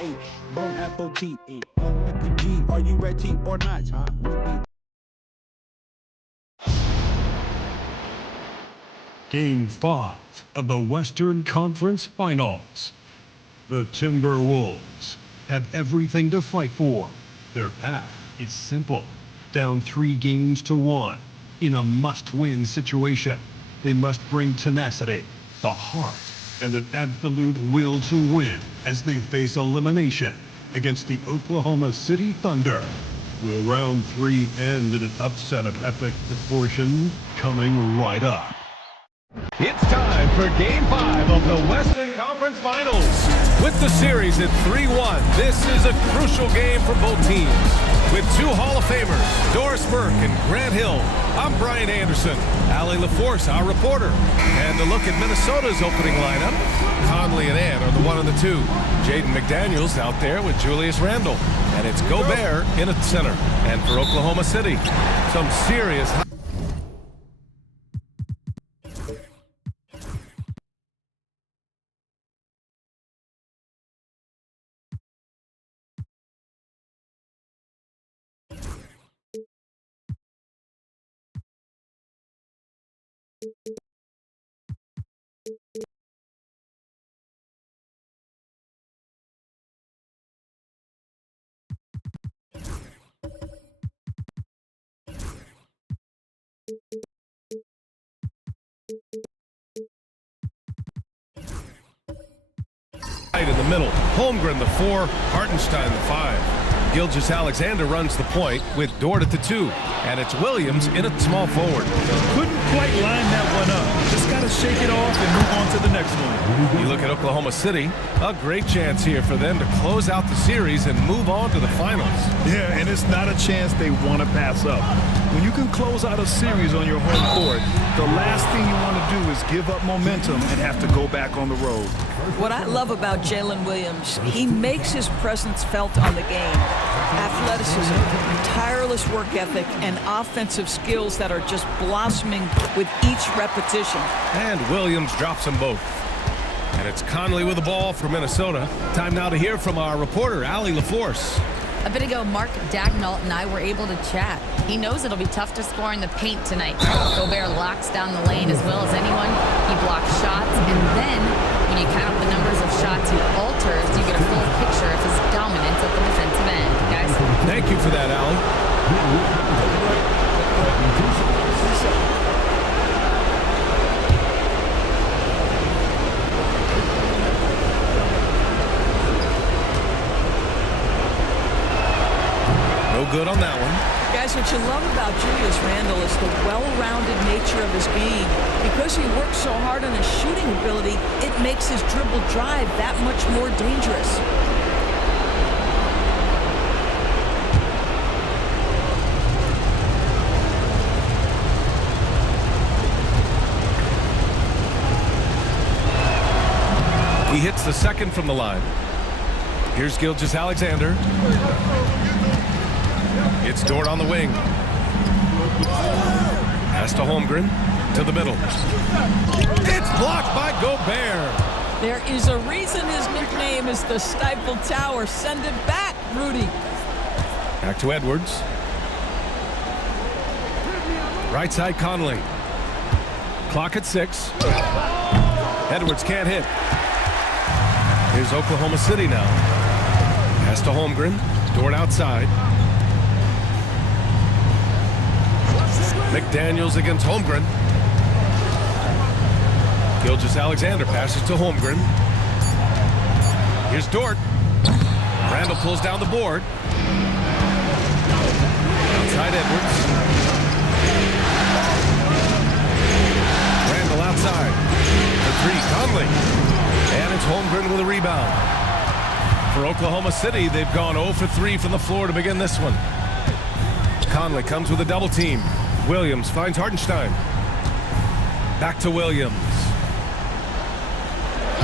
H-O-F-O-T-E-O-F-G. Are you ready or not? Game 5 of the Western Conference Finals. The Timberwolves have everything to fight for. Their path is simple. Down 3-1 in a must-win situation. They must bring tenacity, the heart, and an absolute will to win as they face elimination against the Oklahoma City Thunder. Will round 3 end in an upset of epic proportions? Coming right up. It's time for Game 5 of the Western Conference Finals. With the series at 3-1, this is a crucial game for both teams. With two Hall of Famers, Doris Burke and Grant Hill, I'm Brian Anderson. Allie LaForce, our reporter. And to look at Minnesota's opening lineup, Conley and Ann are the 1 and the 2. Jaden McDaniels out there with Julius Randle. And it's Gobert in at center. And for Oklahoma City, some serious... Right in the middle, Holmgren the 4, Hartenstein the 5. Gilgeous-Alexander runs the point with Dort at the 2, and it's Williams in at small forward. Couldn't quite line that one up. Just got to shake it off and move on to the next one. You look at Oklahoma City, a great chance here for them to close out the series and move on to the finals. Yeah, and it's not a chance they want to pass up. When you can close out a series on your home court, the last thing you want to do is give up momentum and have to go back on the road. What I love about Jalen Williams, he makes his presence felt on the game. Athleticism, tireless work ethic, and offensive skills that are just blossoming with each repetition. And Williams drops them both. And it's Conley with the ball for Minnesota. Time now to hear from our reporter, Allie LaForce. A bit ago, Mark Dagnall and I were able to chat. He knows it'll be tough to score in the paint tonight. Gobert locks down the lane as well as anyone. He blocks shots, and then when you count the numbers of shots he alters, you get a full picture of his dominance at the defensive end, guys. Thank you for that, Allie. No good on that one. Guys, what you love about Julius Randle is the well-rounded nature of his game. Because he works so hard on his shooting ability, it makes his dribble drive that much more dangerous. He hits the second from the line. Here's Gilgeous-Alexander. It's Dort on the wing. Pass to Holmgren. To the middle. It's blocked by Gobert. There is a reason his nickname is the Stifle Tower. Send it back, Rudy. Back to Edwards. Right side Conley. Clock at 6. Edwards can't hit. Here's Oklahoma City now. Pass to Holmgren. Dort outside. McDaniels against Holmgren. Gilgeous-Alexander passes to Holmgren. Here's Dort. Randle pulls down the board. Outside Edwards. Randle outside. The 3, Conley. And it's Holmgren with a rebound. For Oklahoma City, they've gone 0 for 3 from the floor to begin this one. Conley comes with a double team. Williams finds Hartenstein. Back to Williams.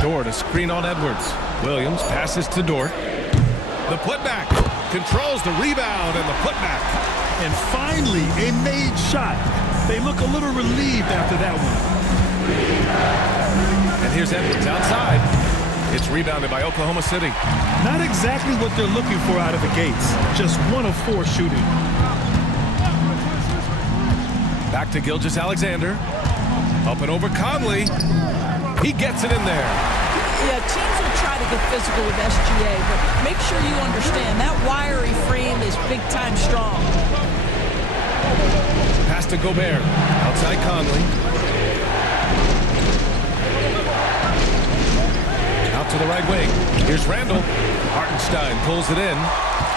Dort, a screen on Edwards. Williams passes to Dort. The putback. Controls the rebound and the putback. And finally, a made shot. They look a little relieved after that one. And here's Edwards outside. It's rebounded by Oklahoma City. Not exactly what they're looking for out of the gates. Just 1 of 4 shooting. Back to Gilgeous-Alexander. Up and over Conley. He gets it in there. Yeah, teams will try to get physical with SGA, but make sure you understand that wiry frame is big-time strong. Pass to Gobert. Outside Conley. Out to the right wing. Here's Randall. Hartenstein pulls it in.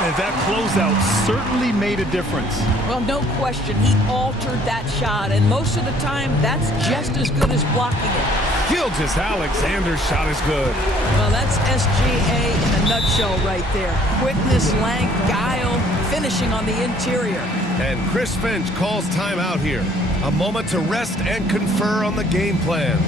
And that closeout certainly made a difference. Well, no question. He altered that shot, and most of the time, that's just as good as blocking it. Gilgeous-Alexander's shot is good. Well, that's SGA in a nutshell right there. Quickness, length, guile, finishing on the interior. And Chris Finch calls timeout here. A moment to rest and confer on the game plan.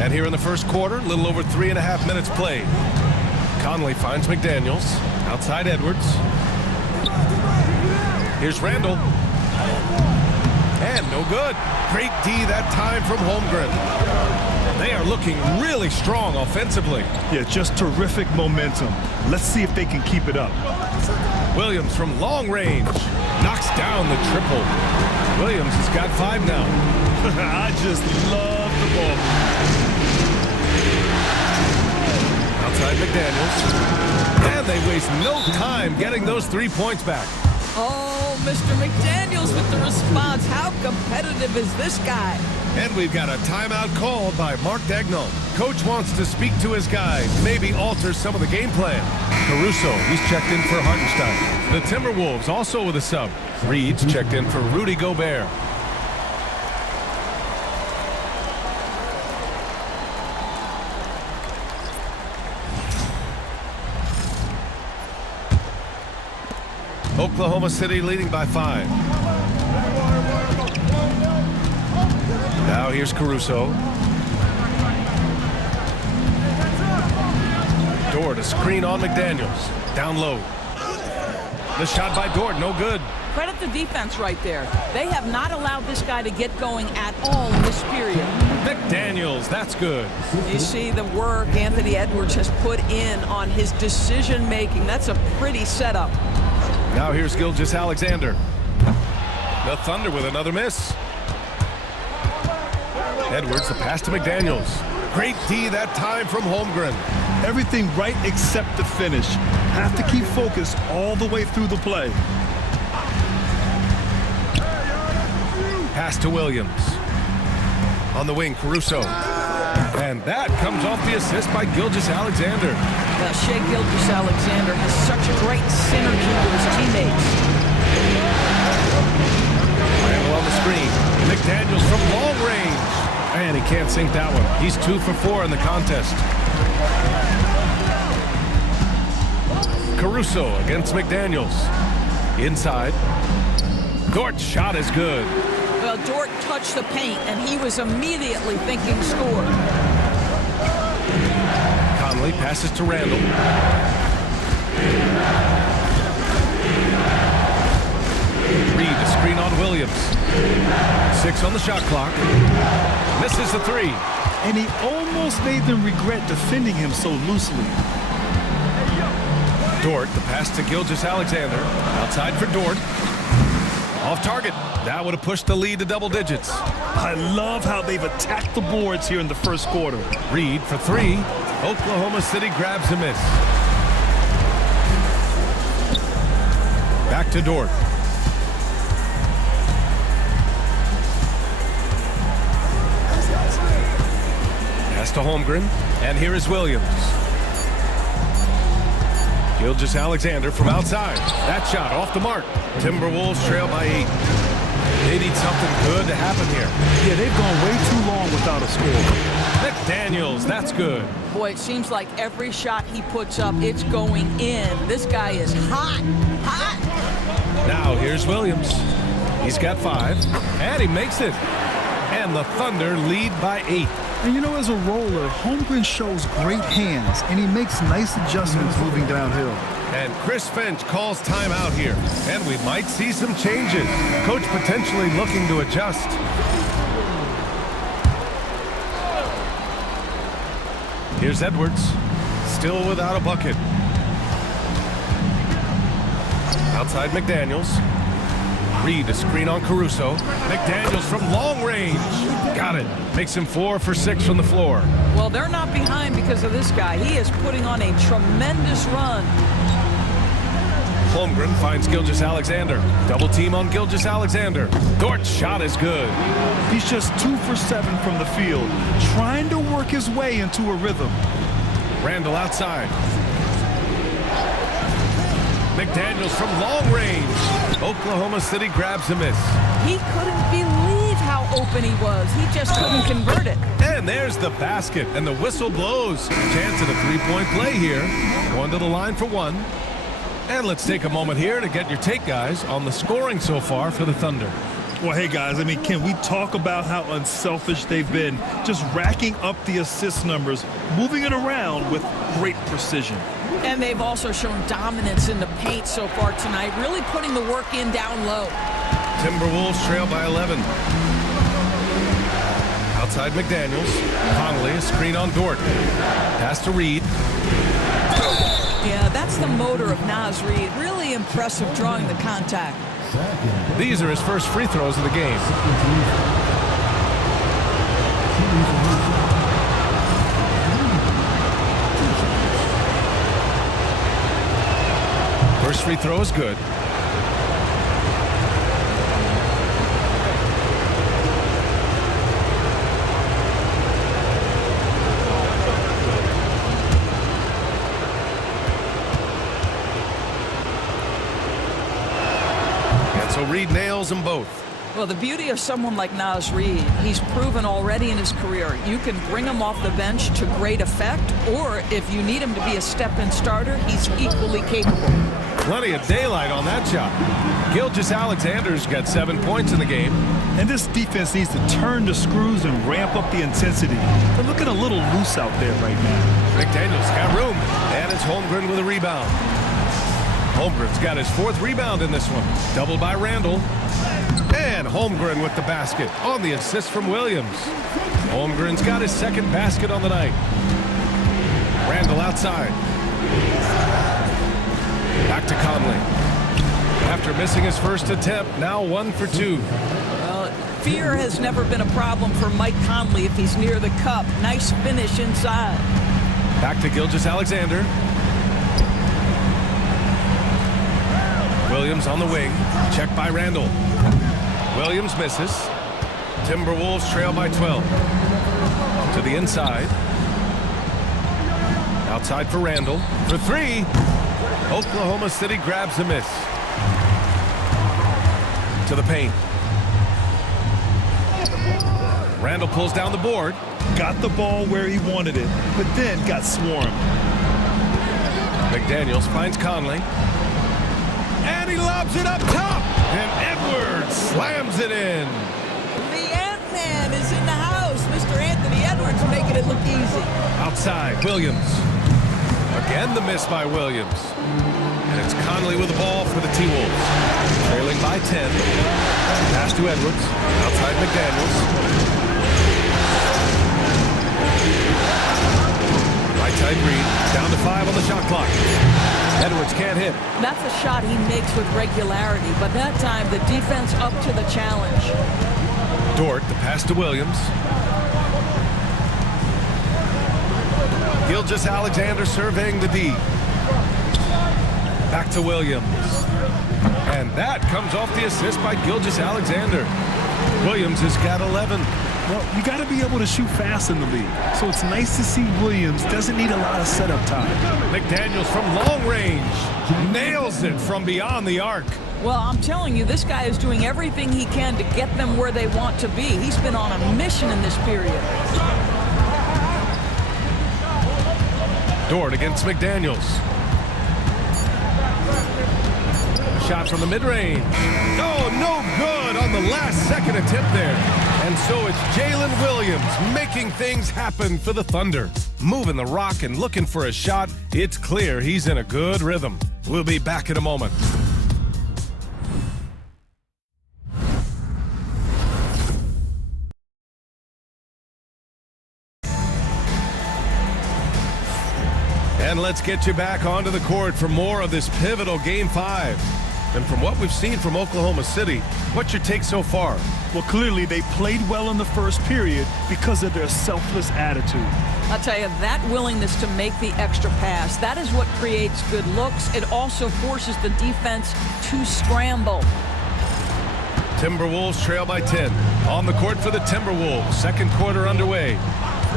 And here in the first quarter, a little over 3.5 minutes played. Conley finds McDaniels. Outside Edwards. Here's Randall. And no good. Great D that time from Holmgren. They are looking really strong offensively. Yeah, just terrific momentum. Let's see if they can keep it up. Williams from long range. Knocks down the triple. Williams has got 5 now. I just love the ball. Outside McDaniels. And they waste no time getting those 3 points back. Oh, Mr. McDaniels with the response. How competitive is this guy? And we've got a timeout called by Mark Daigneault. Coach wants to speak to his guys, maybe alter some of the game plan. Caruso, he's checked in for Hartenstein. The Timberwolves also with a sub. Reed's checked in for Rudy Gobert. Oklahoma City leading by 5. Now here's Caruso. Dort, a screen on McDaniels. Down low. The shot by Dort, no good. Credit the defense right there. They have not allowed this guy to get going at all in this period. McDaniels, that's good. You see the work Anthony Edwards has put in on his decision making. That's a pretty setup. Now here's Gilgeous-Alexander. The Thunder with another miss. Edwards, the pass to McDaniels. Great D that time from Holmgren. Everything right except the finish. Have to keep focused all the way through the play. Pass to Williams. On the wing, Caruso. And that comes off the assist by Gilgeous-Alexander. Well, Shai Gilgeous-Alexander has such a great synergy with his teammates. Randall on the screen. McDaniels from long range. And he can't sink that one. He's 2 for 4 in the contest. Caruso against McDaniels. Inside. Dort's shot is good. Well, Dort touched the paint, and he was immediately thinking score. Conley passes to Randall. Reed, a screen on Williams. 6 on the shot clock. Misses the 3. And he almost made them regret defending him so loosely. Dort, the pass to Gilgeous-Alexander. Outside for Dort. Off target. That would have pushed the lead to double digits. I love how they've attacked the boards here in the first quarter. Reed for 3. Oklahoma City grabs a miss. Back to Dort. Pass to Holmgren. And here is Williams. Gilgeous-Alexander from outside. That shot off the mark. Timberwolves trail by 8. They need something good to happen here. Yeah, they've gone way too long without a score. McDaniels, that's good. Boy, it seems like every shot he puts up, it's going in. This guy is hot, hot. Now here's Williams. He's got 5, and he makes it. And the Thunder lead by 8. And you know, as a roller, Holmgren shows great hands, and he makes nice adjustments moving downhill. And Chris Finch calls timeout here. And we might see some changes. Coach potentially looking to adjust. Here's Edwards. Still without a bucket. Outside McDaniels. Reed, a screen on Caruso. McDaniels from long range. Got it. Makes him 4 for 6 from the floor. Well, they're not behind because of this guy. He is putting on a tremendous run. Holmgren finds Gilgeous-Alexander. Double team on Gilgeous-Alexander. Dort's shot is good. He's just 2 for 7 from the field, trying to work his way into a rhythm. Randall outside. McDaniels from long range. Oklahoma City grabs a miss. He couldn't believe how open he was. He just couldn't convert it. And there's the basket, and the whistle blows. Chance at a three-point play here. Going to the line for 1. And let's take a moment here to get your take, guys, on the scoring so far for the Thunder. Well, hey, guys, I mean, can we talk about how unselfish they've been? Just racking up the assist numbers, moving it around with great precision. And they've also shown dominance in the paint so far tonight, really putting the work in down low. Timberwolves trail by 11. Outside McDaniels. Conley, a screen on Dort. Pass to Reed. Yeah, that's the motor of Naz Reid. Really impressive drawing the contact. These are his first free throws of the game. First free throw is good. And so Reed nails them both. Well, the beauty of someone like Naz Reid, he's proven already in his career, you can bring him off the bench to great effect, or if you need him to be a step-in starter, he's equally capable. Plenty of daylight on that shot. Gilgeous-Alexander's got 7 points in the game. And this defense needs to turn the screws and ramp up the intensity. They're looking a little loose out there right now. McDaniels got room, and it's Holmgren with a rebound. Holmgren's got his 4th rebound in this one. Doubled by Randall. And Holmgren with the basket on the assist from Williams. Holmgren's got his 2nd basket on the night. Randall outside. Back to Conley. After missing his first attempt, now 1 for 2. Well, fear has never been a problem for Mike Conley if he's near the cup. Nice finish inside. Back to Gilgeous-Alexander. Williams on the wing. Checked by Randall. Williams misses. Timberwolves trail by 12. To the inside. Outside for Randall. For 3. Oklahoma City grabs a miss. To the paint. Randall pulls down the board. Got the ball where he wanted it, but then got swarmed. McDaniels finds Conley. And he lobs it up top. And Edwards slams it in. The Ant-Man is in the house. Mr. Anthony Edwards making it look easy. Outside, Williams. Again, the miss by Williams. And it's Conley with the ball for the T-Wolves. Trailing by 10. Pass to Edwards. Outside McDaniels. Right side Reed. Down to 5 on the shot clock. Edwards can't hit. That's a shot he makes with regularity, but that time the defense up to the challenge. Dort, the pass to Williams. Gilgeous-Alexander surveying the D. Back to Williams. And that comes off the assist by Gilgeous-Alexander. Williams has got 11. Well, you got to be able to shoot fast in the league. So it's nice to see Williams doesn't need a lot of setup time. McDaniels from long range. Nails it from beyond the arc. Well, I'm telling you, this guy is doing everything he can to get them where they want to be. He's been on a mission in this period. Dort against McDaniels. A shot from the mid-range. Oh, no good on the last second attempt there. And so it's Jalen Williams making things happen for the Thunder. Moving the rock and looking for a shot. It's clear he's in a good rhythm. We'll be back in a moment. And let's get you back onto the court for more of this pivotal Game 5. And from what we've seen from Oklahoma City, what's your take so far? Well, clearly they played well in the first period because of their selfless attitude. I'll tell you, that willingness to make the extra pass, that is what creates good looks. It also forces the defense to scramble. Timberwolves trail by 10. On the court for the Timberwolves. Second quarter underway.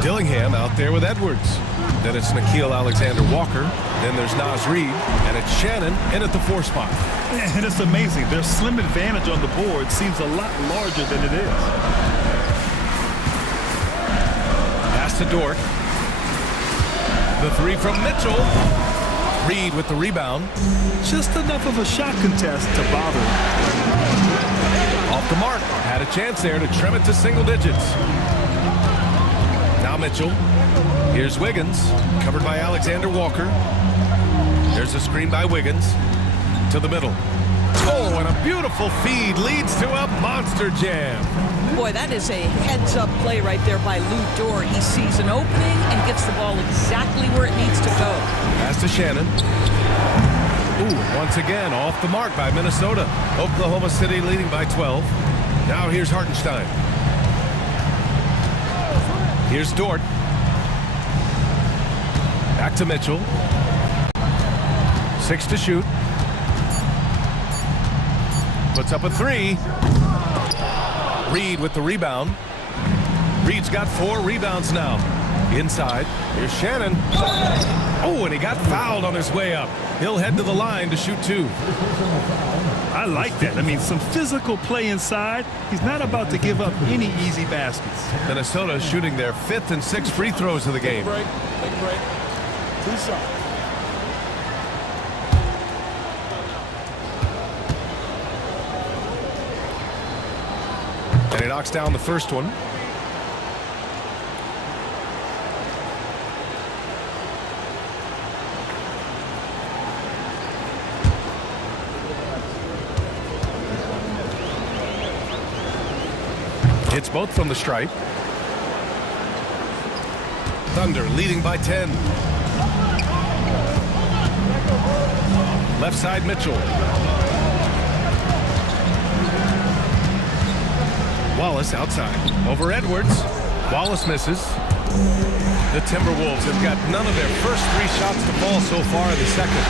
Dillingham out there with Edwards. Then it's Nickeil Alexander-Walker. Then there's Naz Reid. And it's Shannon in at the 4 spot. And it's amazing. Their slim advantage on the board seems a lot larger than it is. Pass to Dort. The 3 from Mitchell. Reid with the rebound. Just enough of a shot contest to bother him. Off the mark. Had a chance there to trim it to single digits. Now Mitchell. Here's Wiggins. Covered by Alexander-Walker. There's a screen by Wiggins. To the middle. Oh, and a beautiful feed leads to a monster jam. Boy, that is a heads-up play right there by Lou Dort. He sees an opening and gets the ball exactly where it needs to go. Pass to Shannon. Ooh, once again, off the mark by Minnesota. Oklahoma City leading by 12. Now here's Hartenstein. Here's Dort. Back to Mitchell. 6 to shoot. Puts up a 3. Reid with the rebound. Reid's got 4 rebounds now. Inside. Here's Shannon. Oh, and he got fouled on his way up. He'll head to the line to shoot 2. I like that. I mean, some physical play inside. He's not about to give up any easy baskets. Minnesota shooting their 5th and 6th free throws of the game. Take a break. 2 shots. And he knocks down the first one. Hits both from the stripe. Thunder leading by 10. Left side Mitchell. Wallace outside. Over Edwards. Wallace misses. The Timberwolves have got none of their first 3 shots to fall so far in the second.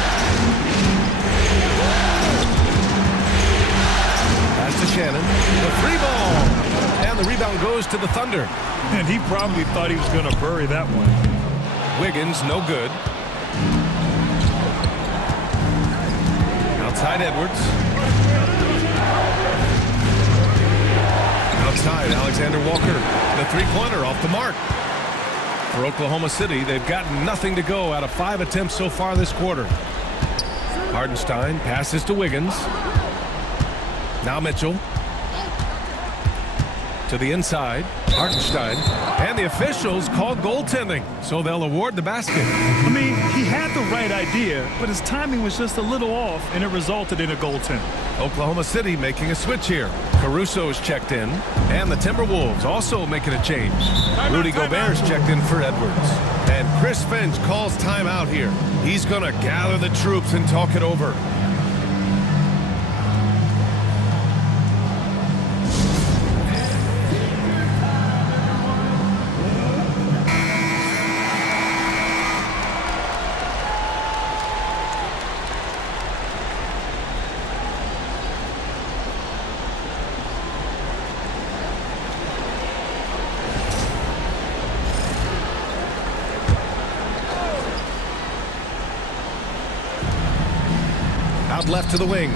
Pass to Shannon. The 3 ball. And the rebound goes to the Thunder. And he probably thought he was going to bury that one. Wiggins, no good. Outside Edwards. Outside Alexander-Walker. The 3-pointer off the mark. For Oklahoma City, they've got nothing to go out of 5 attempts so far this quarter. Hartenstein passes to Wiggins. Now Mitchell. To the inside, Hartenstein, and the officials call goaltending, so they'll award the basket. I mean, he had the right idea, but his timing was just a little off, and it resulted in a goaltend. Oklahoma City making a switch here. Caruso's checked in, and the Timberwolves also making a change. Rudy Gobert's checked in for Edwards. And Chris Finch calls timeout here. He's going to gather the troops and talk it over. Out left to the wing.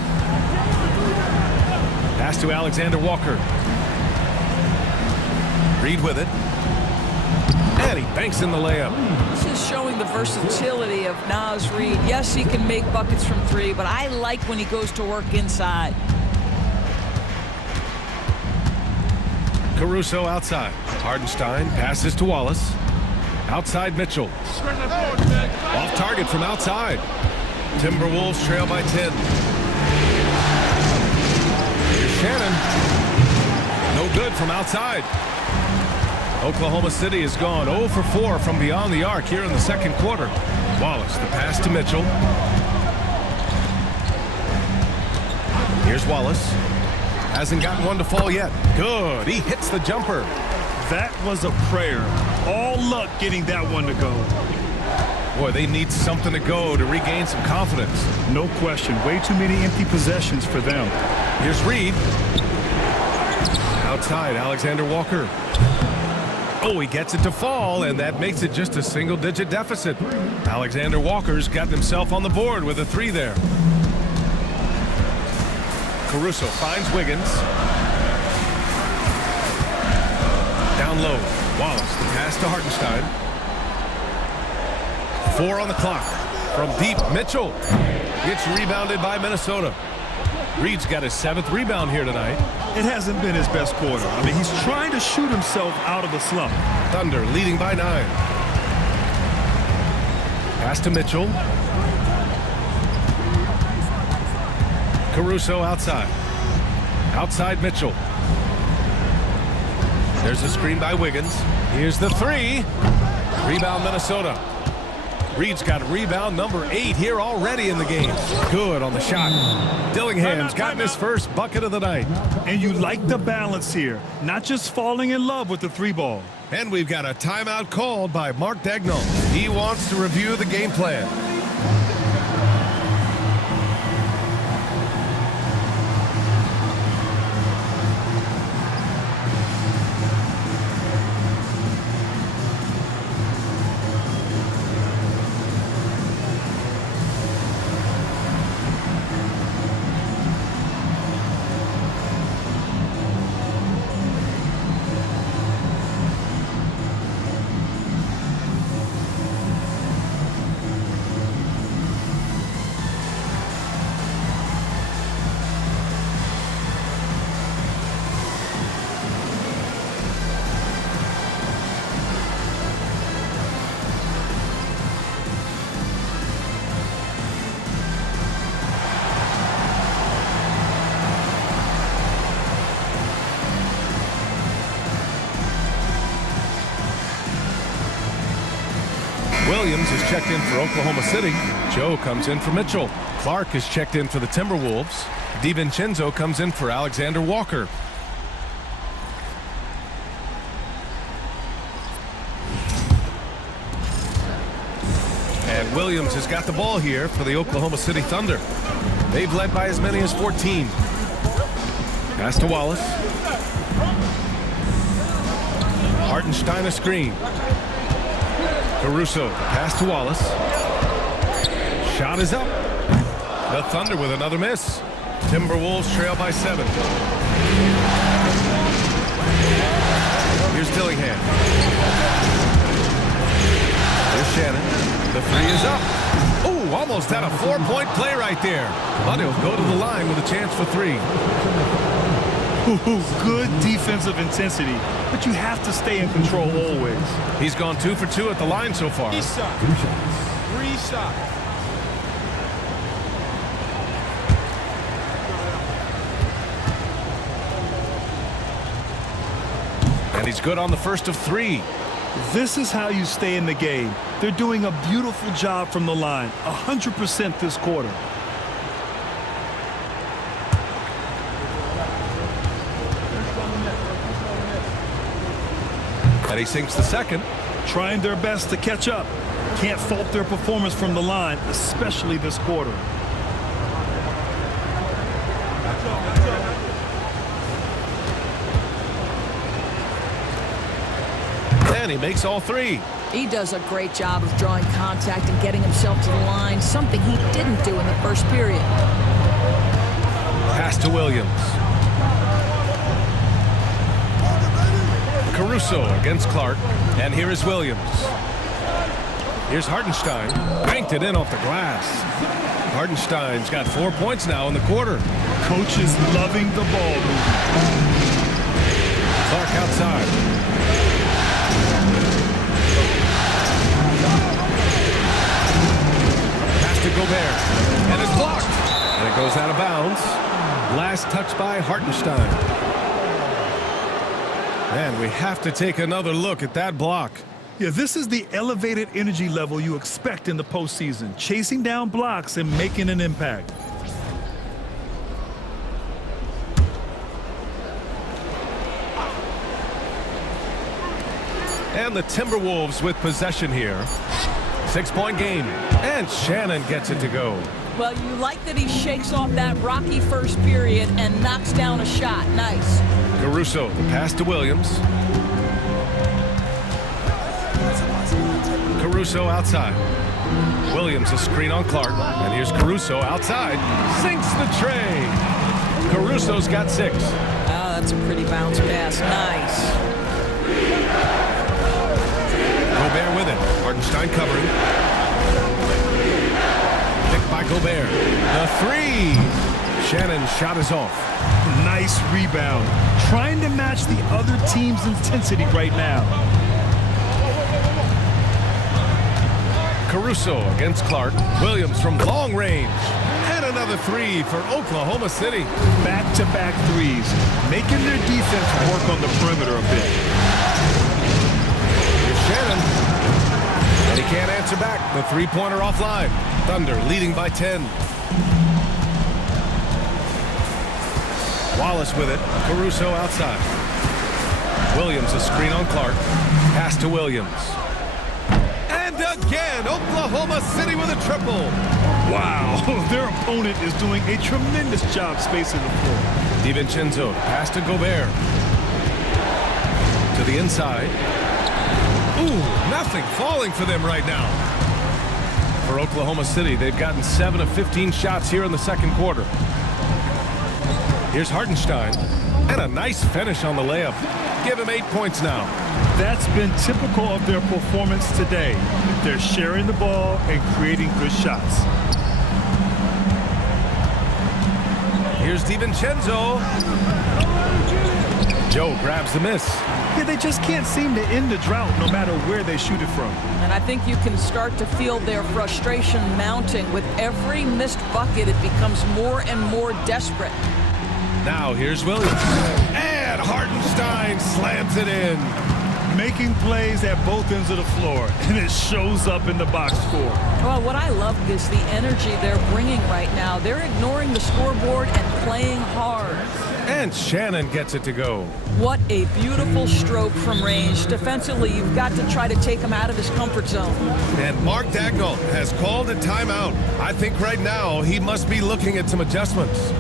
Pass to Alexander Walker. Reed with it. And he banks in the layup. This is showing the versatility of Naz Reid. Yes, he can make buckets from three, but I like when he goes to work inside. Caruso outside. Hardenstein passes to Wallace. Outside Mitchell. Off target from outside. Timberwolves trail by 10. Here's Shannon. No good from outside. Oklahoma City has gone 0 for 4 from beyond the arc here in the second quarter. Wallace, the pass to Mitchell. Here's Wallace. Hasn't gotten one to fall yet. Good. He hits the jumper. That was a prayer. All luck getting that one to go. Boy, they need something to go to regain some confidence. No question. Way too many empty possessions for them. Here's Reed. Outside, Alexander Walker. Oh, he gets it to fall, and that makes it just a single-digit deficit. Alexander Walker's got himself on the board with a 3 there. Caruso finds Wiggins. Down low. Wallace, the pass to Hartenstein. 4 on the clock. From deep, Mitchell gets rebounded by Minnesota. Reed's got his 7th rebound here tonight. It hasn't been his best quarter. I mean, he's trying to shoot himself out of the slump. Thunder leading by 9. Pass to Mitchell. Caruso outside. Outside Mitchell. There's a screen by Wiggins. Here's the 3. Rebound Minnesota. Reed's got rebound number 8 here already in the game. Good on the shot. Dillingham's gotten his first bucket of the night. And you like the balance here. Not just falling in love with the 3 ball. And we've got a timeout called by Mark Daigneault. He wants to review the game plan. Williams is checked in for Oklahoma City. Joe comes in for Mitchell. Clark is checked in for the Timberwolves. DiVincenzo comes in for Alexander Walker. And Williams has got the ball here for the Oklahoma City Thunder. They've led by as many as 14. Pass to Wallace. Hartenstein a screen. Caruso, pass to Wallace. Shot is up. The Thunder with another miss. Timberwolves trail by 7. Here's Dillingham. Here's Shannon. The 3 is up. Oh, almost had a 4-point play right there. But he'll go to the line with a chance for 3. Good defensive intensity, but you have to stay in control always. He's gone 2 for 2 at the line so far. 3 shots. And he's good on the first of 3. This is how you stay in the game. They're doing a beautiful job from the line, 100% this quarter. And he sinks the second. Trying their best to catch up. Can't fault their performance from the line, especially this quarter. And he makes all 3. He does a great job of drawing contact and getting himself to the line, something he didn't do in the first period. Pass to Williams. Caruso against Clark. And here is Williams. Here's Hartenstein. Banked it in off the glass. Hartenstein's got 4 points now in the quarter. Coach is loving the ball movement. Clark outside. Pass to Gobert. And it's blocked. And it goes out of bounds. Last touch by Hartenstein. And we have to take another look at that block. Yeah, this is the elevated energy level you expect in the postseason, chasing down blocks and making an impact. And the Timberwolves with possession here. 6-point game. And Shannon gets it to go. Well, you like that he shakes off that rocky first period and knocks down a shot. Nice. Caruso, the pass to Williams. Caruso outside. Williams a screen on Clark. And here's Caruso outside. Sinks the tray. Caruso's got 6. Oh, that's a pretty bounce pass. Nice. Gobert with it. Hartenstein covering. Picked by Gobert. The 3. Shannon's shot is off. Nice rebound. Trying to match the other team's intensity right now. Caruso against Clark. Williams from long range. And another 3 for Oklahoma City. Back-to-back threes, making their defense work on the perimeter a bit. Here's Shannon. And he can't answer back. The three-pointer offline. Thunder leading by 10. Wallace with it. Caruso outside. Williams a screen on Clark. Pass to Williams. And again, Oklahoma City with a triple. Wow, their opponent is doing a tremendous job spacing the floor. DiVincenzo, pass to Gobert. To the inside. Ooh, nothing falling for them right now. For Oklahoma City, they've gotten 7 of 15 shots here in the second quarter. Here's Hartenstein. And a nice finish on the layup. Give him 8 points now. That's been typical of their performance today. They're sharing the ball and creating good shots. Here's DiVincenzo. Joe grabs the miss. Yeah, they just can't seem to end the drought no matter where they shoot it from. And I think you can start to feel their frustration mounting. With every missed bucket, it becomes more and more desperate. Now here's Williams. And Hartenstein slams it in. Making plays at both ends of the floor, and it shows up in the box score. Well, what I love is the energy they're bringing right now. They're ignoring the scoreboard and playing hard. And Shannon gets it to go. What a beautiful stroke from range. Defensively, you've got to try to take him out of his comfort zone. And Mark Dagnall has called a timeout. I think right now he must be looking at some adjustments.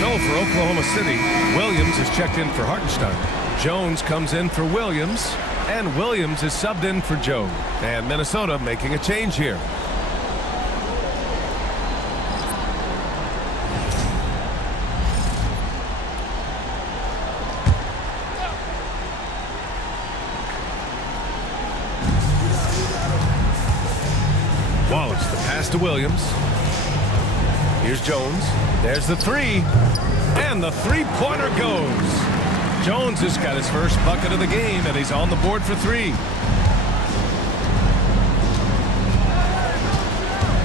So for Oklahoma City, Williams is checked in for Hartenstein. Jones comes in for Williams, and Williams is subbed in for Joe. And Minnesota making a change here. Wallace, the pass to Williams. Here's Jones. There's the three. And the three-pointer goes. Jones has got his first bucket of the game, and he's on the board for three.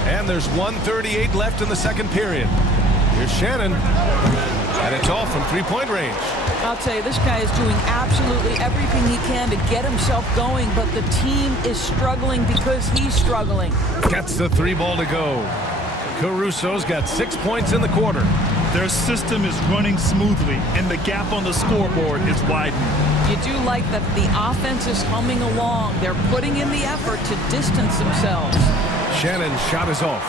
And there's 1:38 left in the second period. Here's Shannon. And it's all from three-point range. I'll tell you, this guy is doing absolutely everything he can to get himself going, but the team is struggling because he's struggling. Gets the three ball to go. Caruso's got 6 points in the quarter. Their system is running smoothly, and the gap on the scoreboard is widening. You do like that the offense is humming along. They're putting in the effort to distance themselves. Shannon's shot is off.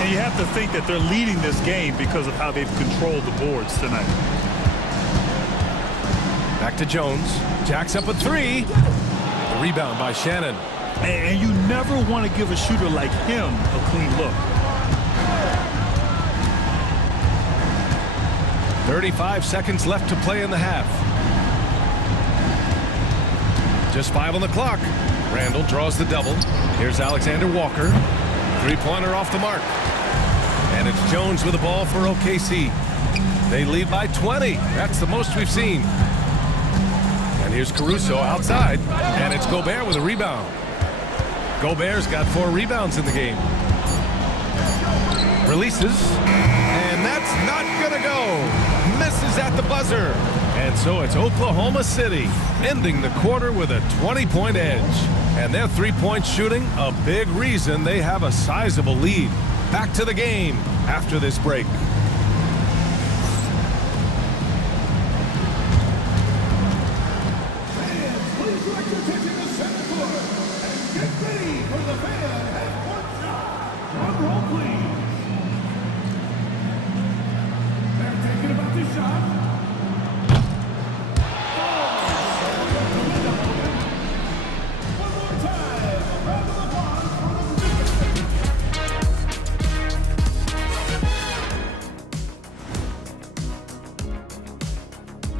And you have to think that they're leading this game because of how they've controlled the boards tonight. Back to Jones. Jacks up a three. The rebound by Shannon. And you never want to give a shooter like him a clean look. 35 seconds left to play in the half. Just 5 on the clock. Randall draws the double. Here's Alexander Walker. Three-pointer off the mark. And it's Jones with the ball for OKC. They lead by 20. That's the most we've seen. And here's Caruso outside. And it's Gobert with a rebound. Gobert's got 4 rebounds in the game. Releases. And that's not going to go. Misses at the buzzer. And so it's Oklahoma City ending the quarter with a 20-point edge. And their three-point shooting, a big reason they have a sizable lead. Back to the game after this break.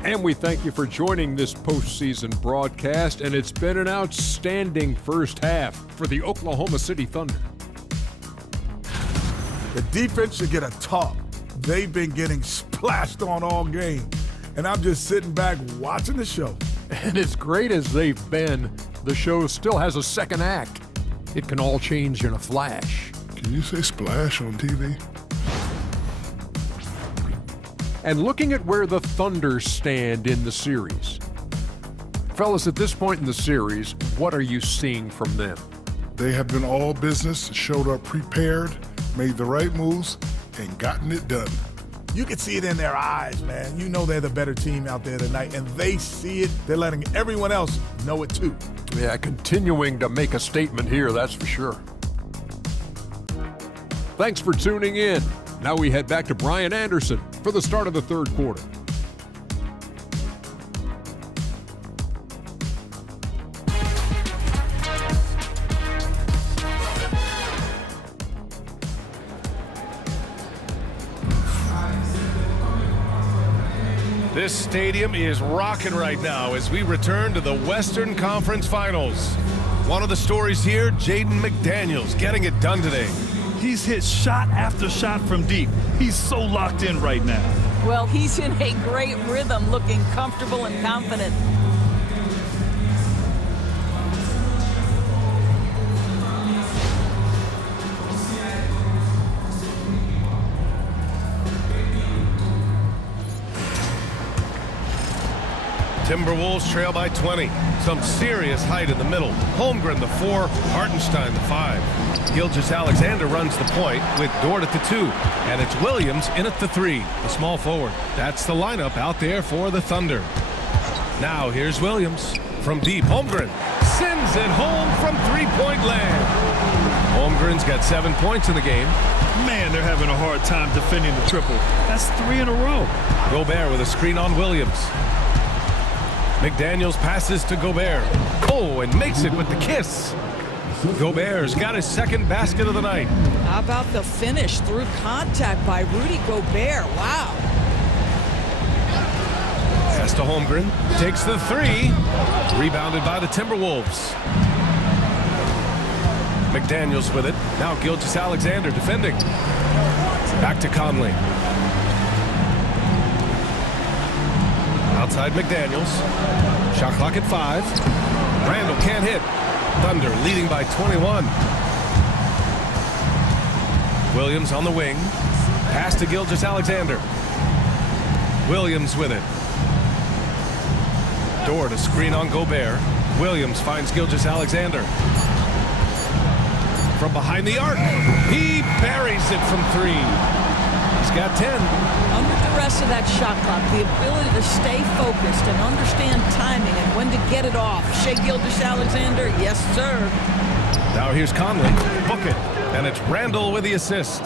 And we thank you for joining this postseason broadcast, and it's been an outstanding first half for the Oklahoma City Thunder. The defense should get a talk. They've been getting splashed on all game, and I'm just sitting back watching the show. And as great as they've been, the show still has a second act. It can all change in a flash. Can you say splash on TV? And looking at where the Thunder stand in the series. Fellas, at this point in the series, what are you seeing from them? They have been all business, showed up prepared, made the right moves, and gotten it done. You can see it in their eyes, man. You know they're the better team out there tonight, and they see it. They're letting everyone else know it too. Yeah, continuing to make a statement here, that's for sure. Thanks for tuning in. Now we head back to Brian Anderson for the start of the third quarter. This stadium is rocking right now as we return to the Western Conference Finals. One of the stories here, Jaden McDaniels getting it done today. He's hit shot after shot from deep. He's so locked in right now. Well, he's in a great rhythm, looking comfortable and confident. Timberwolves trail by 20. Some serious height in the middle. Holmgren the 4, Hartenstein the 5. Gilgeous-Alexander runs the point with Dort at the 2. And it's Williams in at the 3, the small forward. That's the lineup out there for the Thunder. Now here's Williams from deep. Holmgren sends it home from three-point land. Holmgren's got 7 points in the game. Man, they're having a hard time defending the triple. That's 3 in a row. Gobert with a screen on Williams. McDaniels passes to Gobert. Oh, and makes it with the kiss. Gobert's got his second basket of the night. How about the finish through contact by Rudy Gobert? Wow. Pass to Holmgren. Takes the 3. Rebounded by the Timberwolves. McDaniels with it. Now Gilgeous-Alexander defending. Back to Conley. Outside McDaniels. Shot clock at 5. Randall can't hit. Thunder leading by 21. Williams on the wing. Pass to Gilgeous-Alexander. Williams with it. Dort to screen on Gobert. Williams finds Gilgeous-Alexander. From behind the arc. He buries it from 3. He's got 10. Under duress of that shot clock, the ability to stay focused and understand timing and when to get it off. Shai Gilgeous-Alexander, yes, sir. Now here's Conley. Book it. And it's Randall with the assist.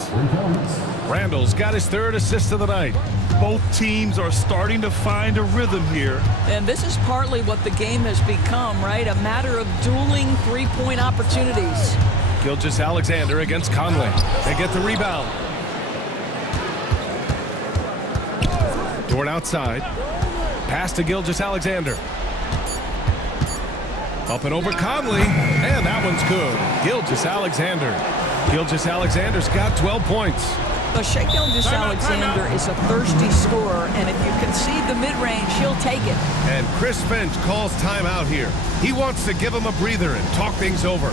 Randall's got his 3rd assist of the night. Both teams are starting to find a rhythm here. And this is partly what the game has become, right? A matter of dueling three-point opportunities. Gilgeous-Alexander against Conley. They get the rebound. Dort outside. Pass to Gilgeous-Alexander. Up and over Conley. And that one's good. Gilgeous-Alexander. Gilgeous-Alexander's got 12 points. But Shai Gilgeous-Alexander is a thirsty scorer, and if you concede the mid-range, he'll take it. And Chris Finch calls timeout here. He wants to give him a breather and talk things over.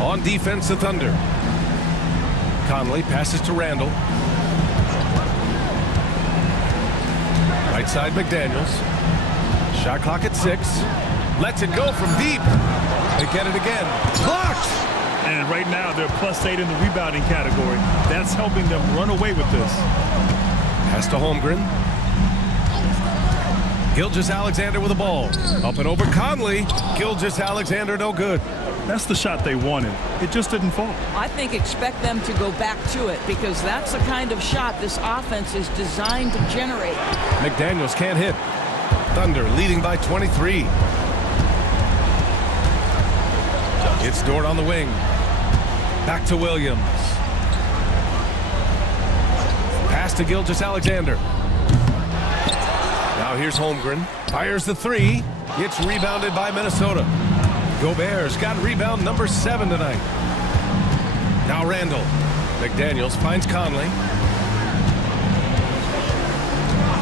On defense, the Thunder. Conley passes to Randall. Right side, McDaniels. Shot clock at 6. Lets it go from deep. They get it again. Blocked! And right now, they're +8 in the rebounding category. That's helping them run away with this. Pass to Holmgren. Gilgeous-Alexander with the ball. Up and over Conley. Gilgeous-Alexander no good. That's the shot they wanted. It just didn't fall. I think expect them to go back to it because that's the kind of shot this offense is designed to generate. McDaniels can't hit. Thunder leading by 23. It's Dort on the wing. Back to Williams. Pass to Gilgeous-Alexander. Now here's Holmgren. Fires the 3. It's rebounded by Minnesota. Gobert's got rebound number 7 tonight. Now Randall. McDaniels finds Conley.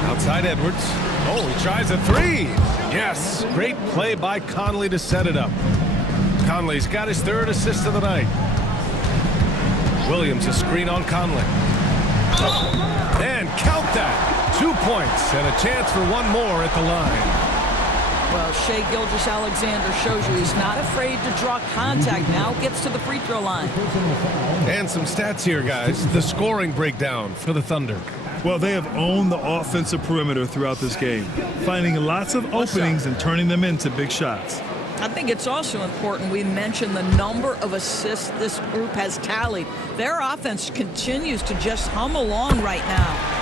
Outside Edwards. Oh, he tries a 3. Yes, great play by Conley to set it up. Conley's got his 3rd assist of the night. Williams a screen on Conley. And count that. 2 points and a chance for one more at the line. Well, Shai Gilgeous-Alexander shows you he's not afraid to draw contact. Now gets to the free throw line. And some stats here, guys. The scoring breakdown for the Thunder. Well, they have owned the offensive perimeter throughout this game, finding lots of openings and turning them into big shots. I think it's also important we mention the number of assists this group has tallied. Their offense continues to just hum along right now.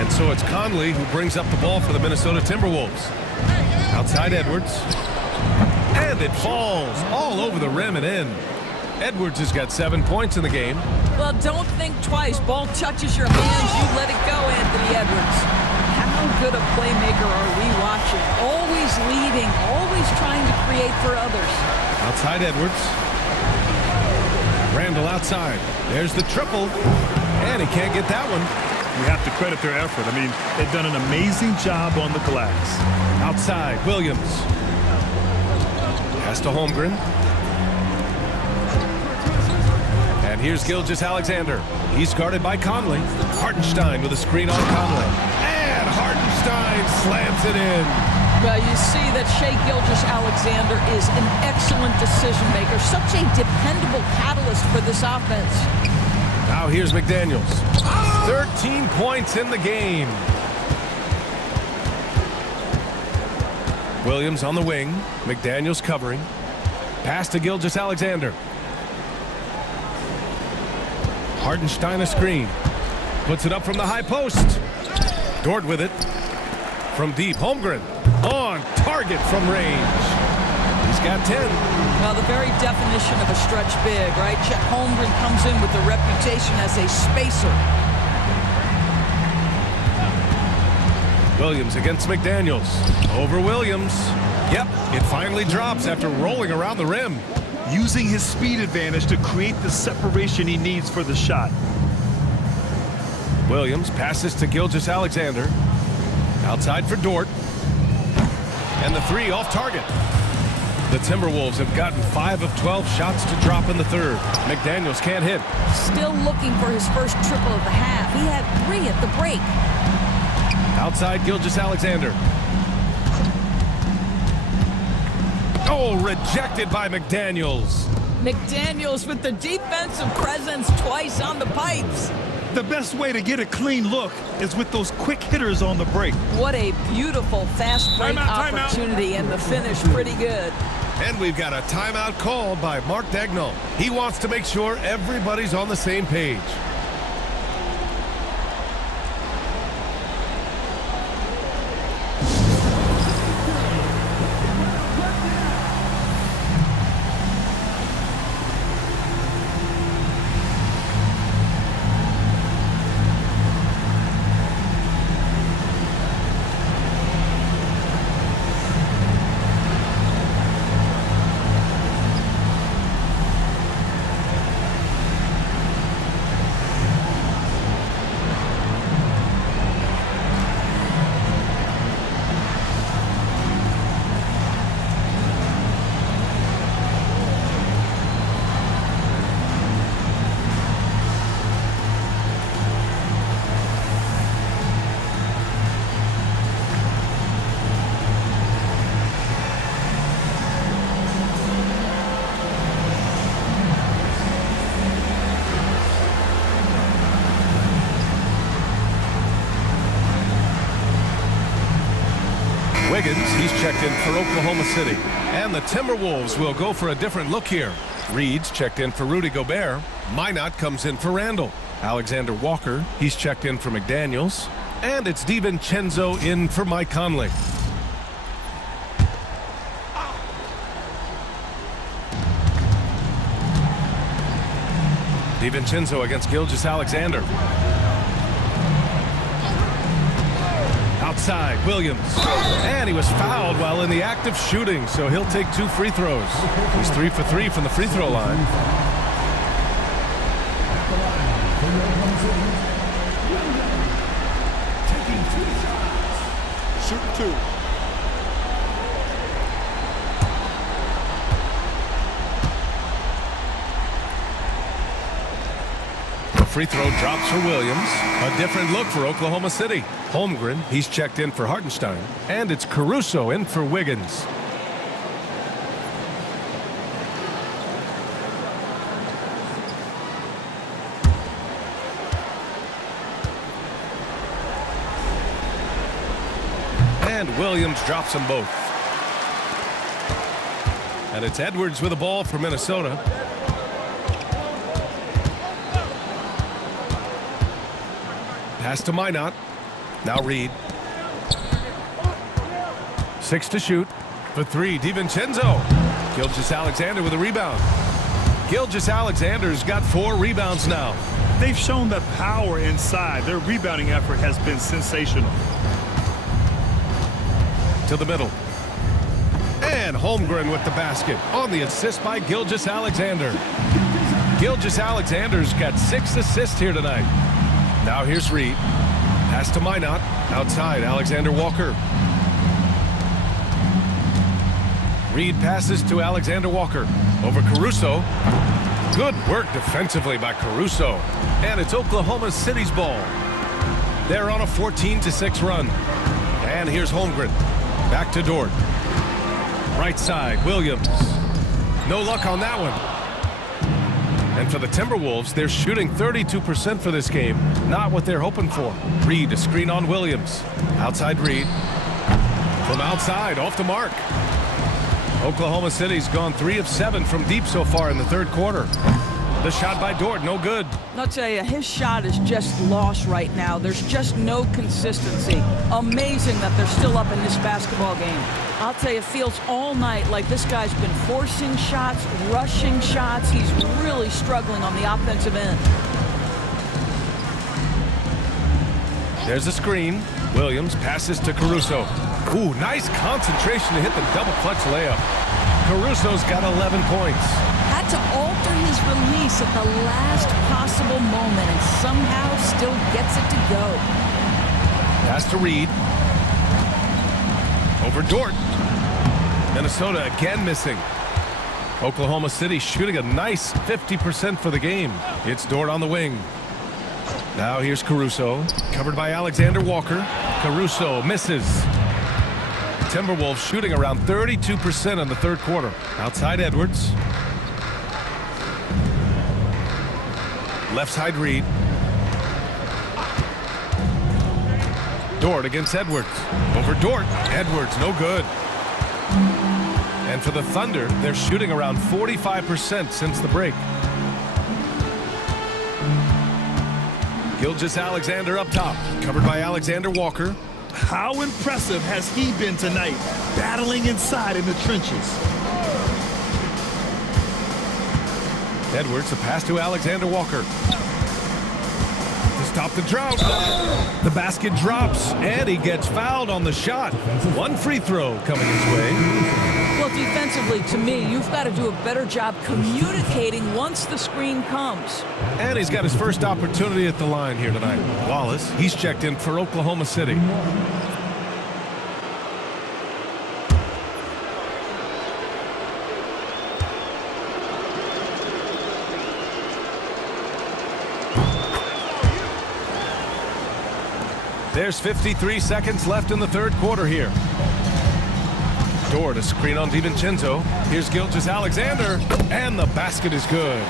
And so it's Conley who brings up the ball for the Minnesota Timberwolves. Outside Edwards. And it falls all over the rim and in. Edwards has got 7 points in the game. Well, don't think twice. Ball touches your hands, you let it go, Anthony Edwards. How good a playmaker are we watching? Always leading, always trying to create for others. Outside Edwards. Randall outside. There's the triple. And he can't get that one. You have to credit their effort. I mean, they've done an amazing job on the glass. Outside, Williams. Pass to Holmgren. And here's Gilgeous-Alexander. He's guarded by Conley. Hartenstein with a screen on Conley. And Hartenstein slams it in. Well, you see that Shai Gilgeous-Alexander is an excellent decision maker. Such a dependable catalyst for this offense. Now here's McDaniels. 13 points in the game. Williams on the wing. McDaniels covering. Pass to Gilgeous-Alexander. Hartenstein a screen. Puts it up from the high post. Dort with it. From deep, Holmgren. On target from range. He's got 10. Well, the very definition of a stretch big, right? Chet Holmgren comes in with a reputation as a spacer. Williams against McDaniels. Over Williams. Yep, it finally drops after rolling around the rim. Using his speed advantage to create the separation he needs for the shot. Williams passes to Gilgeous-Alexander. Outside for Dort. And the three off target. The Timberwolves have gotten 5 of 12 shots to drop in the third. McDaniels can't hit. Still looking for his first triple of the half. He had 3 at the break. Outside Gilgeous-Alexander. Oh, rejected by McDaniels. McDaniels with the defensive presence twice on the pipes. The best way to get a clean look is with those quick hitters on the break. What a beautiful fast break opportunity, and the finish pretty good. And we've got a timeout called by Mark Dagnall. He wants to make sure everybody's on the same page. Wiggins, he's checked in for Oklahoma City. And the Timberwolves will go for a different look here. Reed's checked in for Rudy Gobert. Minot comes in for Randall. Alexander Walker, he's checked in for McDaniels. And it's DiVincenzo in for Mike Conley. DiVincenzo against Gilgeous-Alexander. Outside, Williams. And he was fouled while in the act of shooting, so he'll take 2 free throws. He's 3 for 3 from the free throw line. Taking 2 shots. Shoot 2. Free throw drops for Williams. A different look for Oklahoma City. Holmgren, he's checked in for Hartenstein. And it's Caruso in for Wiggins. And Williams drops them both. And it's Edwards with the ball for Minnesota. Pass to Minot. Now Reed. 6 to shoot. For 3, DiVincenzo. Gilgeous-Alexander with a rebound. Gilgeous-Alexander's got 4 rebounds now. They've shown the power inside. Their rebounding effort has been sensational. To the middle. And Holmgren with the basket on the assist by Gilgeous-Alexander. Gilgeous-Alexander's got 6 assists here tonight. Now here's Reed. Pass to Minot. Outside, Alexander Walker. Reed passes to Alexander Walker. Over Caruso. Good work defensively by Caruso. And it's Oklahoma City's ball. They're on a 14-6 run. And here's Holmgren. Back to Dort. Right side, Williams. No luck on that one. And for the Timberwolves, they're shooting 32% for this game. Not what they're hoping for. Reed, a screen on Williams. Outside Reed. From outside, off the mark. Oklahoma City's gone 3 of 7 from deep so far in the third quarter. The shot by Dort, no good. I'll tell you, his shot is just lost right now. There's just no consistency. Amazing that they're still up in this basketball game. I'll tell you, it feels all night like this guy's been forcing shots, rushing shots. He's really struggling on the offensive end. There's a screen. Williams passes to Caruso. Ooh, nice concentration to hit the double clutch layup. Caruso's got 11 points. Had to alter his release at the last possible moment and somehow still gets it to go. Pass to Reed. Over Dort. Minnesota again missing. Oklahoma City shooting a nice 50% for the game. It's Dort on the wing. Now here's Caruso. Covered by Alexander Walker. Caruso misses. Timberwolves shooting around 32% in the third quarter. Outside Edwards. Left side Reed. Dort against Edwards. Over Dort. Edwards, no good. And for the Thunder, they're shooting around 45% since the break. Gilgeous-Alexander up top. Covered by Alexander Walker. How impressive has he been tonight, battling inside in the trenches? Edwards, a pass to Alexander Walker. To stop the drought. The basket drops, and he gets fouled on the shot. One free throw coming his way. Well, defensively, to me, you've got to do a better job communicating once the screen comes. And he's got his first opportunity at the line here tonight. Wallace, he's checked in for Oklahoma City. There's 53 seconds left in the third quarter here. Dort, a screen on DiVincenzo. Here's Gilgeous-Alexander, and the basket is good.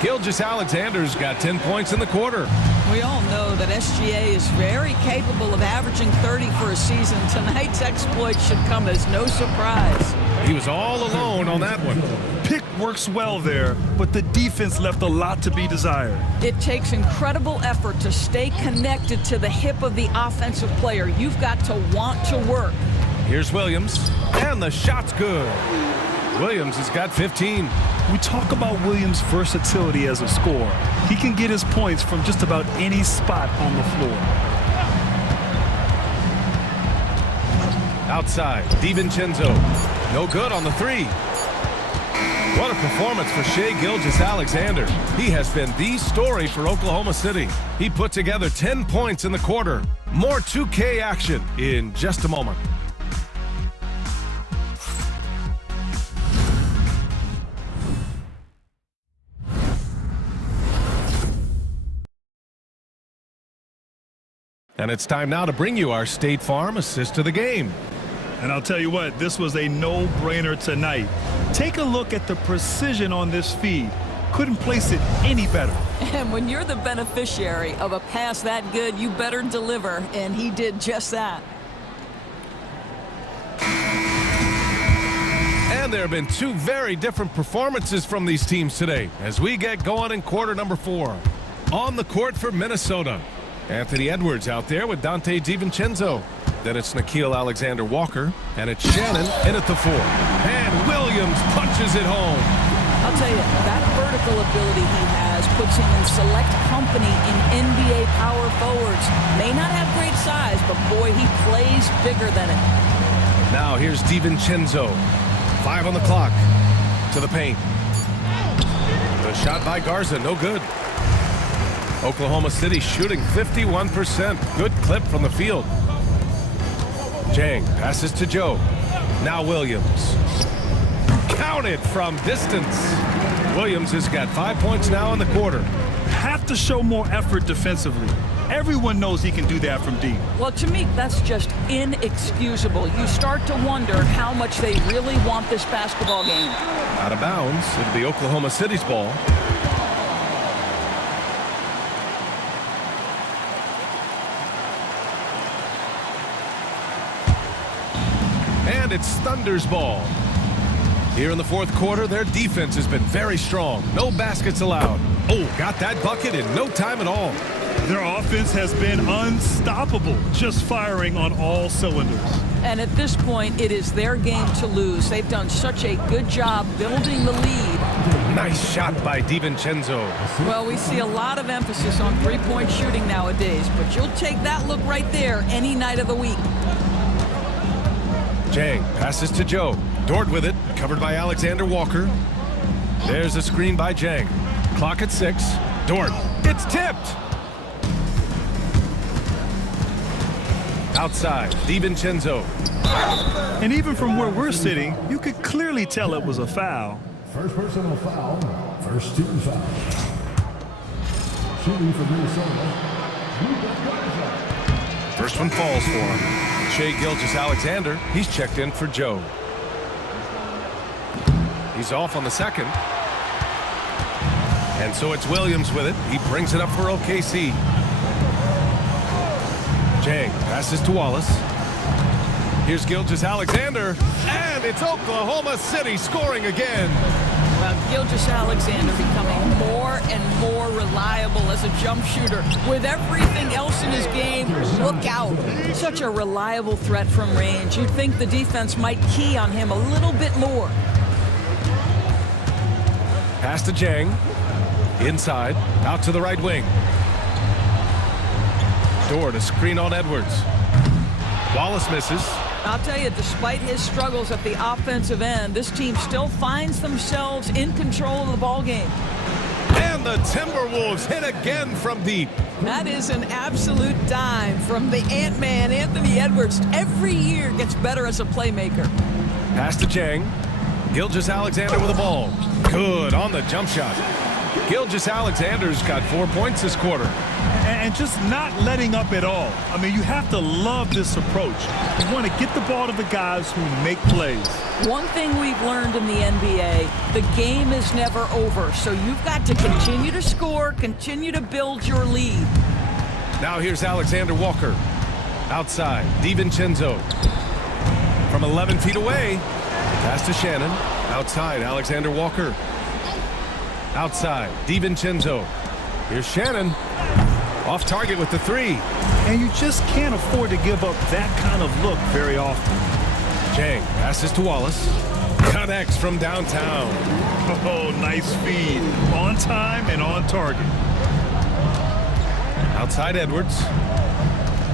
Gilgeous-Alexander's got 10 points in the quarter. We all know that SGA is very capable of averaging 30 for a season. Tonight's exploit should come as no surprise. He was all alone on that one. Pick works well there, but the defense left a lot to be desired. It takes incredible effort to stay connected to the hip of the offensive player. You've got to want to work. Here's Williams, and the shot's good. Williams has got 15. We talk about Williams' versatility as a scorer. He can get his points from just about any spot on the floor. Outside, DiVincenzo. No good on the three. What a performance for Shai Gilgeous-Alexander. He has been the story for Oklahoma City. He put together 10 points in the quarter. More 2K action in just a moment. And it's time now to bring you our State Farm assist of the game. And I'll tell you what, this was a no-brainer tonight. Take a look at the precision on this feed. Couldn't place it any better. And when you're the beneficiary of a pass that good, you better deliver, and he did just that. And there have been two very different performances from these teams today as we get going in quarter number 4. On the court for Minnesota, Anthony Edwards out there with Dante DiVincenzo. Then it's Nickeil Alexander-Walker, and it's Shannon in at the 4. And Williams punches it home. I'll tell you, that vertical ability he has puts him in select company in NBA power forwards. May not have great size, but boy, he plays bigger than it. Now here's DiVincenzo. 5 on the clock. To the paint. The shot by Garza, no good. Oklahoma City shooting 51%. Good clip from the field. Jang passes to Joe. Now Williams. Counted from distance. Williams has got 5 points now in the quarter. Have to show more effort defensively. Everyone knows he can do that from deep. Well, to me, that's just inexcusable. You start to wonder how much they really want this basketball game. Out of bounds. It'll be Oklahoma City's ball. And it's Thunder's ball. Here in the fourth quarter, their defense has been very strong. No baskets allowed. Oh, got that bucket in no time at all. Their offense has been unstoppable, just firing on all cylinders. And at this point, it is their game to lose. They've done such a good job building the lead. Nice shot by DiVincenzo. Well, we see a lot of emphasis on three-point shooting nowadays, but you'll take that look right there any night of the week. Jang passes to Joe. Dort with it, covered by Alexander Walker. There's a screen by Jang. Clock at 6. Dort, it's tipped. Outside, DiVincenzo. And even from where we're sitting, you could clearly tell it was a foul. First personal foul. First team foul. Shooting for Minnesota. First one falls for him. Shai Gilgeous-Alexander, he's checked in for Joe. He's off on the second. And so it's Williams with it. He brings it up for OKC. Jang passes to Wallace. Here's Gilgeous-Alexander. And it's Oklahoma City scoring again. Well, Gilgeous-Alexander becoming more and more reliable as a jump shooter. With everything else in his game, look out. Such a reliable threat from range. You'd think the defense might key on him a little bit more. Pass to Jang. Inside. Out to the right wing. Dort a screen on Edwards. Wallace misses. I'll tell you, despite his struggles at the offensive end, this team still finds themselves in control of the ball game. And the Timberwolves hit again from deep. That is an absolute dime from the Ant-Man, Anthony Edwards. Every year gets better as a playmaker. Pass to Jang. Gilgeous-Alexander with the ball. Good on the jump shot. Gilgeous-Alexander's got 4 points this quarter. And just not letting up at all. I mean, you have to love this approach. You want to get the ball to the guys who make plays. One thing we've learned in the NBA, the game is never over. So you've got to continue to score, continue to build your lead. Now here's Alexander Walker. Outside, DiVincenzo. From 11 feet away, pass to Shannon. Outside, Alexander Walker. Outside, DiVincenzo. Here's Shannon. Off target with the 3. And you just can't afford to give up that kind of look very often. Jang passes to Wallace. Connects from downtown. Oh, nice feed. On time and on target. Outside Edwards.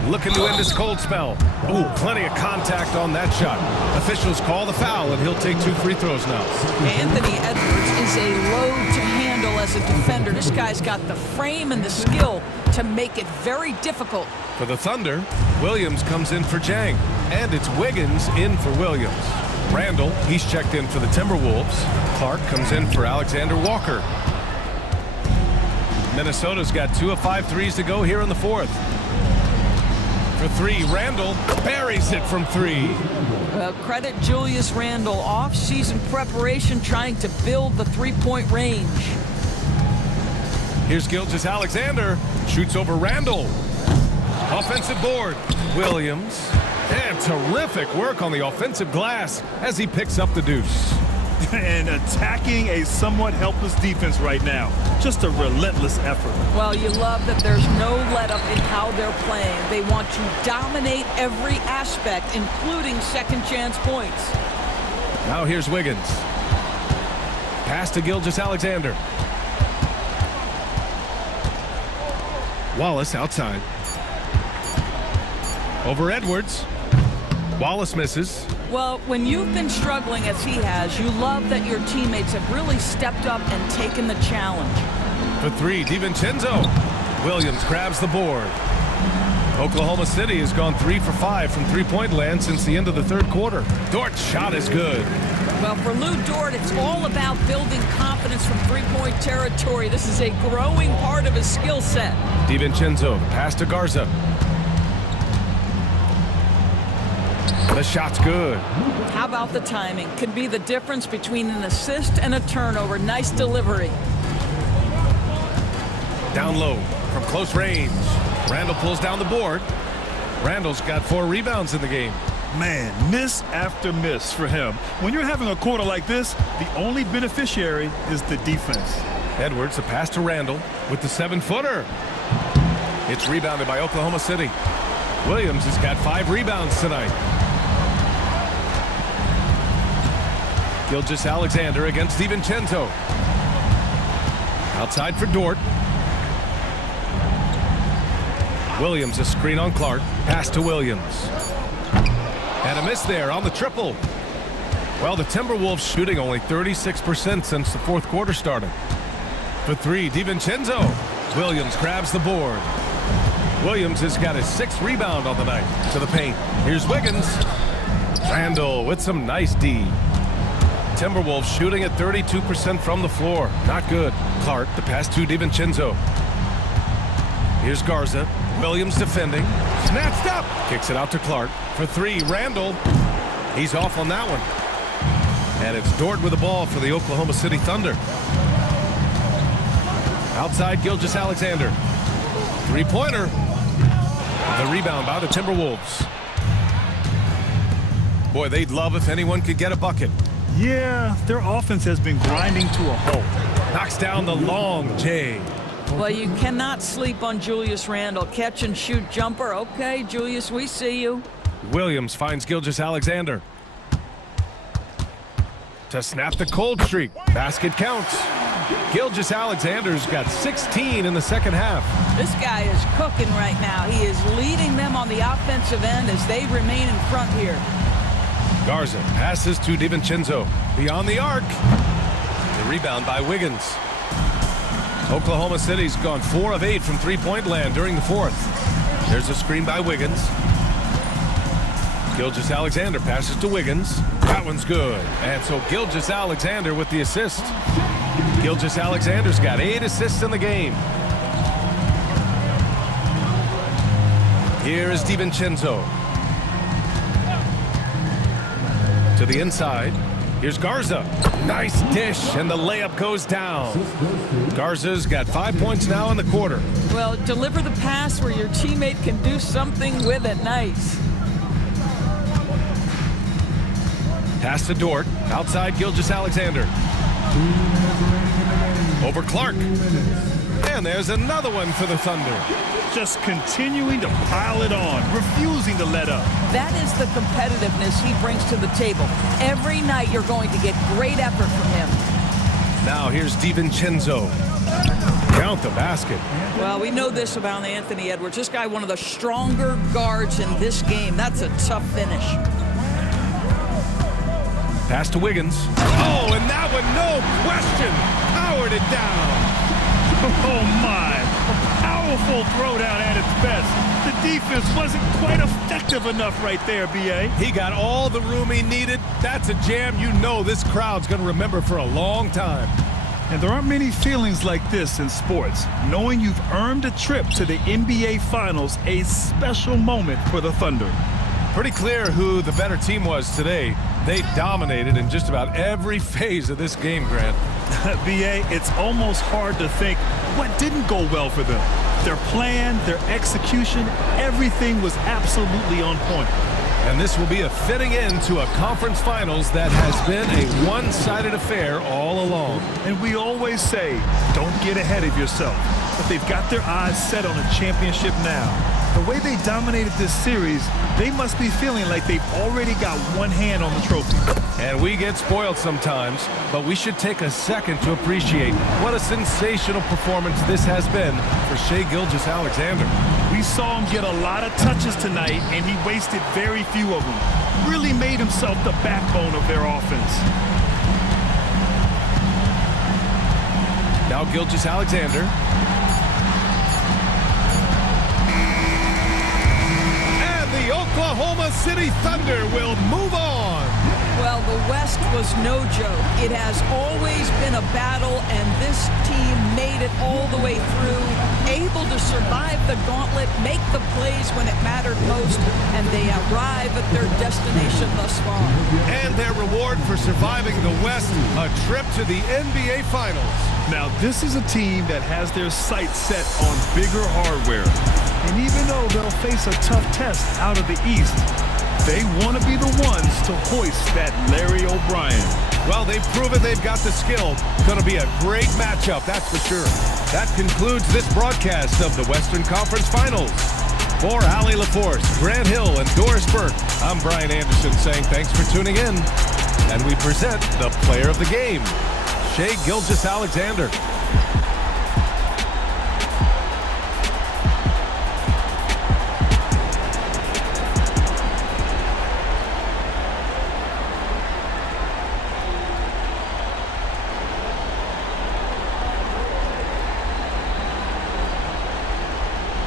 Looking to end this cold spell. Ooh, plenty of contact on that shot. Officials call the foul, and he'll take 2 free throws now. Anthony Edwards is a load to handle as a defender. This guy's got the frame and the skill to make it very difficult. For the Thunder, Williams comes in for Jang. And it's Wiggins in for Williams. Randall, he's checked in for the Timberwolves. Clark comes in for Alexander Walker. Minnesota's got 2 of 5 threes to go here in the fourth. For 3, Randall buries it from 3. Credit Julius Randle, off-season preparation trying to build the three-point range. Here's Gilgeous-Alexander, shoots over Randall. Offensive board, Williams. And terrific work on the offensive glass as he picks up the deuce. And attacking a somewhat helpless defense right now. Just a relentless effort. Well, you love that there's no let-up in how they're playing. They want to dominate every aspect, including second-chance points. Now here's Wiggins. Pass to Gilgeous-Alexander. Wallace outside. Over Edwards. Wallace misses. Well, when you've been struggling as he has, you love that your teammates have really stepped up and taken the challenge. For three, DiVincenzo. Williams grabs the board. Oklahoma City has gone 3 for 5 from three-point land since the end of the third quarter. Dort's shot is good. Well, for Lou Dort, it's all about building confidence from three-point territory. This is a growing part of his skill set. DiVincenzo, pass to Garza. The shot's good. How about the timing? Could be the difference between an assist and a turnover. Nice delivery. Down low from close range. Randall pulls down the board. Randall's got 4 rebounds in the game. Man, miss after miss for him. When you're having a quarter like this, the only beneficiary is the defense. Edwards, a pass to Randall with the 7-footer. It's rebounded by Oklahoma City. Williams has got 5 rebounds tonight. Gilgeous-Alexander against DiVincenzo. Outside for Dort. Williams, a screen on Clark. Pass to Williams. And a miss there on the triple. Well, the Timberwolves shooting only 36% since the fourth quarter started. For three, DiVincenzo. Williams grabs the board. Williams has got his 6th rebound on the night. To the paint. Here's Wiggins. Randall with some nice D. Timberwolves shooting at 32% from the floor. Not good. Clark, the pass to DiVincenzo. Here's Garza. Williams defending. Snatched up. Kicks it out to Clark. For three, Randall. He's off on that one. And it's Dort with the ball for the Oklahoma City Thunder. Outside, Gilgeous-Alexander. Three-pointer. The rebound by the Timberwolves. Boy, they'd love if anyone could get a bucket. Yeah, their offense has been grinding to a halt. Knocks down the long J. Well, you cannot sleep on Julius Randle. Catch and shoot jumper. Okay, Julius, we see you. Williams finds Gilgeous-Alexander. To snap the cold streak. Basket counts. Gilgeous-Alexander's got 16 in the second half. This guy is cooking right now. He is leading them on the offensive end as they remain in front here. Garza passes to DiVincenzo. Beyond the arc. The rebound by Wiggins. Oklahoma City's gone 4 of 8 from three-point land during the fourth. There's a screen by Wiggins. Gilgeous-Alexander passes to Wiggins. That one's good. And so Gilgeous-Alexander with the assist. Gilgeous-Alexander's got 8 assists in the game. Here is DiVincenzo. To the inside. Here's Garza. Nice dish, and the layup goes down. Garza's got 5 points now in the quarter. Well, deliver the pass where your teammate can do something with it. Nice. Pass to Dort. Outside, Gilgeous-Alexander. Over Clark. And there's another one for the Thunder. Just continuing to pile it on, refusing to let up. That is the competitiveness he brings to the table. Every night you're going to get great effort from him. Now here's DiVincenzo. Count the basket. Well, we know this about Anthony Edwards. This guy, one of the stronger guards in this game. That's a tough finish. Pass to Wiggins. Oh, and that one, no question, powered it down. Oh, my. A powerful throwdown at its best. The defense wasn't quite effective enough right there, B.A. He got all the room he needed. That's a jam you know this crowd's going to remember for a long time. And there aren't many feelings like this in sports. Knowing you've earned a trip to the NBA Finals, a special moment for the Thunder. Pretty clear who the better team was today. They dominated in just about every phase of this game, Grant. B.A., it's almost hard to think what didn't go well for them. Their plan, their execution, everything was absolutely on point. And this will be a fitting end to a conference finals that has been a one-sided affair all along. And we always say, don't get ahead of yourself. But they've got their eyes set on a championship now. The way they dominated this series, they must be feeling like they've already got one hand on the trophy. And we get spoiled sometimes, but we should take a second to appreciate what a sensational performance this has been for Shai Gilgeous-Alexander. We saw him get a lot of touches tonight, and he wasted very few of them. Really made himself the backbone of their offense. Now Gilgeous-Alexander. And the Oklahoma City Thunder will move on. Well, the West was no joke. It has always been a battle, and this team made it all the way through, able to survive the gauntlet, make the plays when it mattered most, and they arrive at their destination thus far. And their reward for surviving the West, a trip to the NBA Finals. Now, this is a team that has their sights set on bigger hardware. And even though they'll face a tough test out of the East, they want to be the ones to hoist that Larry O'Brien. Well, they've proven they've got the skill. Going to be a great matchup, that's for sure. That concludes this broadcast of the Western Conference Finals. For Allie LaForce, Grant Hill, and Doris Burke, I'm Brian Anderson saying thanks for tuning in. And we present the player of the game, Shai Gilgeous-Alexander.